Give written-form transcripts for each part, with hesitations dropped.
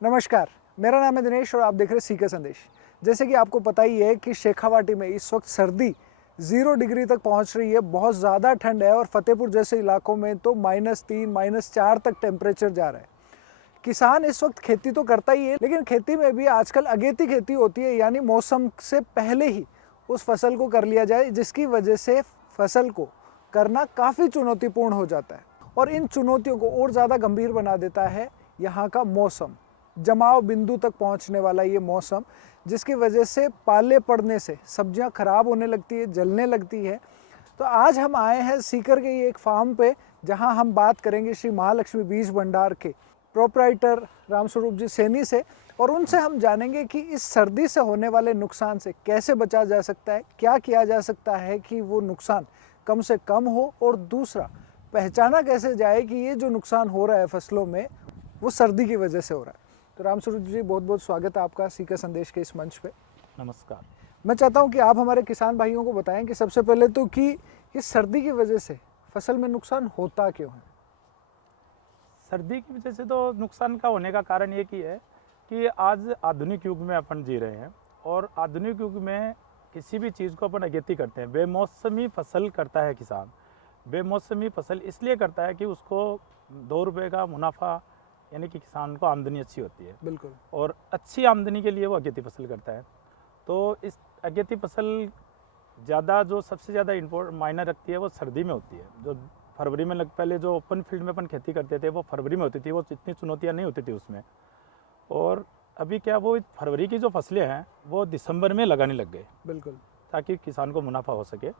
नमस्कार, मेरा नाम है दिनेश और आप देख रहे हैं सीकर संदेश। जैसे कि आपको पता ही है कि शेखावाटी में इस वक्त सर्दी 0 डिग्री तक पहुंच रही है। बहुत ज़्यादा ठंड है और फतेहपुर जैसे इलाकों में तो -3, -4 तक टेम्परेचर जा रहा है। किसान इस वक्त खेती तो करता ही है, लेकिन खेती में भी आजकल अगेती खेती होती है, यानी मौसम से पहले ही उस फसल को कर लिया जाए, जिसकी वजह से फसल को करना काफ़ी चुनौतीपूर्ण हो जाता है। और इन चुनौतियों को और ज़्यादा गंभीर बना देता है यहाँ का मौसम, जमाव बिंदु तक पहुँचने वाला ये मौसम, जिसकी वजह से पाले पड़ने से सब्जियाँ खराब होने लगती है, जलने लगती है। तो आज हम आए हैं सीकर के ये एक फार्म पे, जहाँ हम बात करेंगे श्री महालक्ष्मी बीज भंडार के प्रोप्राइटर रामस्वरूप जी सैनी से, और उनसे हम जानेंगे कि इस सर्दी से होने वाले नुकसान से कैसे बचा जा सकता है, क्या किया जा सकता है कि वो नुकसान कम से कम हो, और दूसरा पहचाना कैसे जाए कि ये जो नुकसान हो रहा है फसलों में वो सर्दी की वजह से हो रहा है। तो रामस्वरूप जी, बहुत बहुत स्वागत है आपका सीकर संदेश के इस मंच पे। नमस्कार। मैं चाहता हूँ कि आप हमारे किसान भाइयों को बताएं कि सबसे पहले तो कि इस सर्दी की वजह से फसल में नुकसान होता क्यों है। सर्दी की वजह से तो नुकसान का होने का कारण ये कि है कि आज आधुनिक युग में अपन जी रहे हैं, और आधुनिक युग में किसी भी चीज़ को अपन अगेती करते हैं। बेमौसमी फसल करता है किसान। बेमौसमी फसल इसलिए करता है कि उसको 2 रुपये का मुनाफा, यानी कि किसान को आमदनी अच्छी होती है। बिल्कुल। और अच्छी आमदनी के लिए वो अगेती फसल करता है। तो इस अगेती फसल ज़्यादा जो सबसे ज़्यादा मायने रखती है वो सर्दी में होती है। जो फरवरी में पहले जो ओपन फील्ड में अपन खेती करते थे वो फरवरी में होती थी, वो इतनी चुनौतियाँ नहीं होती थी उसमें। और अभी क्या, वो फरवरी की जो फसलें हैं वो दिसंबर में लगाने लग गए, बिल्कुल। ताकि किसान को मुनाफा हो सके।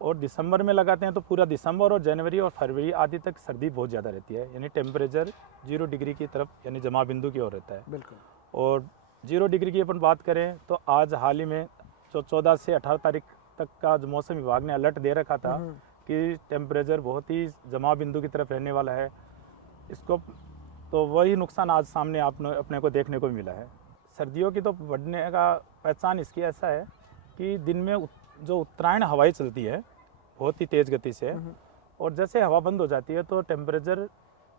और दिसंबर में लगाते हैं तो पूरा दिसंबर और जनवरी और फरवरी आदि तक सर्दी बहुत ज़्यादा रहती है, यानी टेम्परेचर 0 डिग्री की तरफ, यानी जमाव बिंदु की ओर रहता है। बिल्कुल। और 0 डिग्री की अपन बात करें तो आज हाल ही में जो 14 से 18 तारीख तक का जो मौसम विभाग ने अलर्ट दे रखा था कि टेम्परेचर बहुत ही जमाव बिंदु की तरफ रहने वाला है, इसको तो वही नुकसान आज सामने अपने को देखने को मिला है। सर्दियों की तो बढ़ने का पहचान इसकी ऐसा है कि दिन में जो उत्तरायण हवाएं चलती है बहुत ही तेज़ गति से, और जैसे हवा बंद हो जाती है तो टेम्परेचर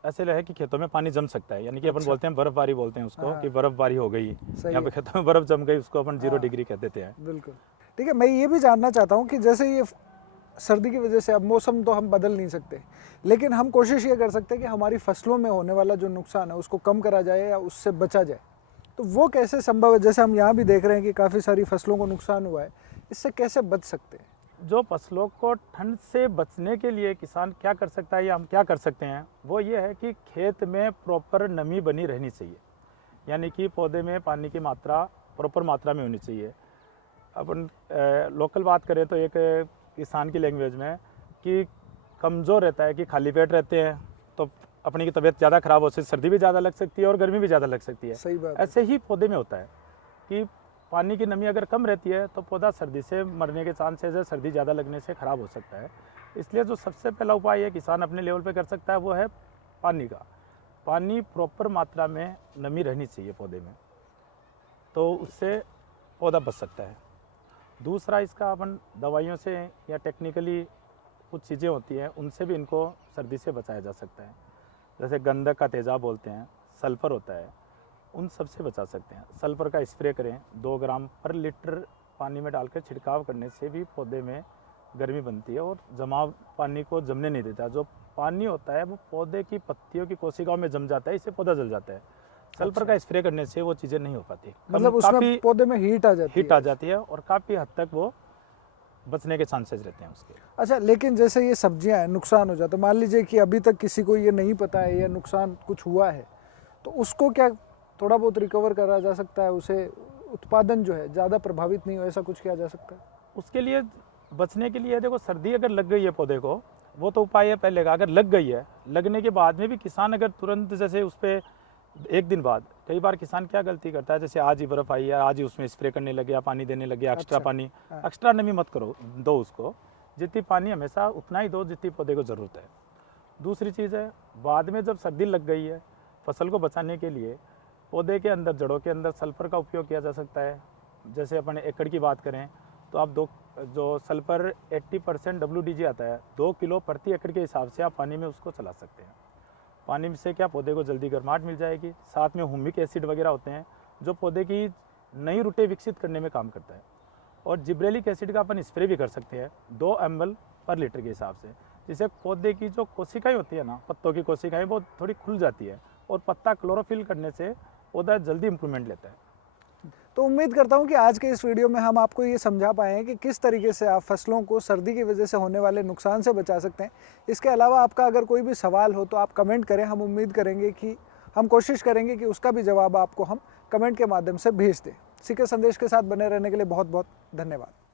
ऐसे रहे कि खेतों में पानी जम सकता है, यानी कि अपन बोलते हैं बर्फबारी, बोलते हैं उसको कि बर्फबारी हो गई, यहाँ पे खेतों में बर्फ जम गई, उसको अपन 0 डिग्री कह देते हैं। बिल्कुल। ठीक है, मैं ये भी जानना चाहता हूँ कि जैसे ये सर्दी की वजह से, अब मौसम तो हम बदल नहीं सकते, लेकिन हम कोशिश ये कर सकते हैं कि हमारी फसलों में होने वाला जो नुकसान है उसको कम करा जाए या उससे बचा जाए। तो वो कैसे संभव है? जैसे हम यहाँ भी देख रहे हैं कि काफ़ी सारी फसलों को नुकसान हुआ है, इससे कैसे बच सकते हैं? जो फसलों को ठंड से बचने के लिए किसान क्या कर सकता है या हम क्या कर सकते हैं, वो ये है कि खेत में प्रॉपर नमी बनी रहनी चाहिए, यानी कि पौधे में पानी की मात्रा प्रॉपर मात्रा में होनी चाहिए। अपन लोकल बात करें तो एक किसान की लैंग्वेज में कि कमज़ोर रहता है कि खाली पेट रहते हैं तो अपनी की तबीयत ज़्यादा ख़राब हो सकती है, सर्दी भी ज़्यादा लग सकती है और गर्मी भी ज़्यादा लग सकती है। सही बात। ऐसे ही पौधे में होता है कि पानी की नमी अगर कम रहती है तो पौधा सर्दी से मरने के चांसेस है, सर्दी ज़्यादा लगने से ख़राब हो सकता है। इसलिए जो सबसे पहला उपाय है किसान अपने लेवल पे कर सकता है वो है पानी का। पानी प्रॉपर मात्रा में नमी रहनी चाहिए पौधे में, तो उससे पौधा बच सकता है। दूसरा, इसका अपन दवाइयों से या टेक्निकली कुछ चीज़ें होती हैं उनसे भी इनको सर्दी से बचाया जा सकता है। जैसे गंधक का तेज़ाब बोलते हैं, सल्फ़र होता है, उन सब से बचा सकते हैं। सल्फ़र का स्प्रे करें, 2 ग्राम पर लीटर पानी में डालकर छिड़काव करने से भी पौधे में गर्मी बनती है और जमाव पानी को जमने नहीं देता। जो पानी होता है वो पौधे की पत्तियों की कोशिकाओं में जम जाता है, इससे पौधा जल जाता है। सल्फ़र का स्प्रे करने से वो चीज़ें नहीं हो पाती, मतलब उसमें पौधे में हीट आ जाती है और काफ़ी हद तक वो बचने के चांसेस रहते हैं उसके। अच्छा, लेकिन जैसे ये सब्जियां हैं, नुकसान हो जाता है, मान लीजिए कि अभी तक किसी को ये नहीं पता है या नुकसान कुछ हुआ है, तो उसको क्या थोड़ा बहुत रिकवर करा जा सकता है? उसे उत्पादन जो है ज़्यादा प्रभावित नहीं हो, ऐसा कुछ किया जा सकता है? उसके लिए बचने के लिए देखो, सर्दी अगर लग गई है पौधे को, वो तो उपाय है पहले का। अगर लग गई है, लगने के बाद में भी किसान अगर तुरंत, जैसे उस पर 1 दिन बाद, कई बार किसान क्या गलती करता है, जैसे आज ही बर्फ़ आई है, आज ही उसमें स्प्रे करने लग गया, पानी देने लग गया, एक्स्ट्रा पानी, एक्स्ट्रा नमी मत करो, दो उसको। जितनी पानी हमेशा उतना ही दो जितनी पौधे को ज़रूरत है। दूसरी चीज़ है, बाद में जब सर्दी लग गई है, फसल को बचाने के लिए पौधे के अंदर, जड़ों के अंदर सल्फ़र का उपयोग किया जा सकता है। जैसे अपन एकड़ की बात करें तो आप जो सल्फ़र 80% WDG आता है, 2 किलो प्रति एकड़ के हिसाब से आप पानी में उसको चला सकते हैं। पानी से क्या पौधे को जल्दी गर्माहट मिल जाएगी। साथ में हुमिक एसिड वगैरह होते हैं जो पौधे की नई रूटें विकसित करने में काम करता है। और जिब्रेलिक एसिड का अपन स्प्रे भी कर सकते हैं 2 ml पर लीटर के हिसाब से, जिससे पौधे की जो कोशिकाएं होती है ना, पत्तों की कोशिकाएं, वो थोड़ी खुल जाती है और पत्ता क्लोरोफिल करने से पौधा जल्दी इंप्रूवमेंट लेता है। तो उम्मीद करता हूँ कि आज के इस वीडियो में हम आपको ये समझा पाए हैं कि किस तरीके से आप फसलों को सर्दी की वजह से होने वाले नुकसान से बचा सकते हैं। इसके अलावा आपका अगर कोई भी सवाल हो तो आप कमेंट करें, हम उम्मीद करेंगे कि हम कोशिश करेंगे कि उसका भी जवाब आपको हम कमेंट के माध्यम से भेज दें। सीके संदेश के साथ बने रहने के लिए बहुत बहुत धन्यवाद।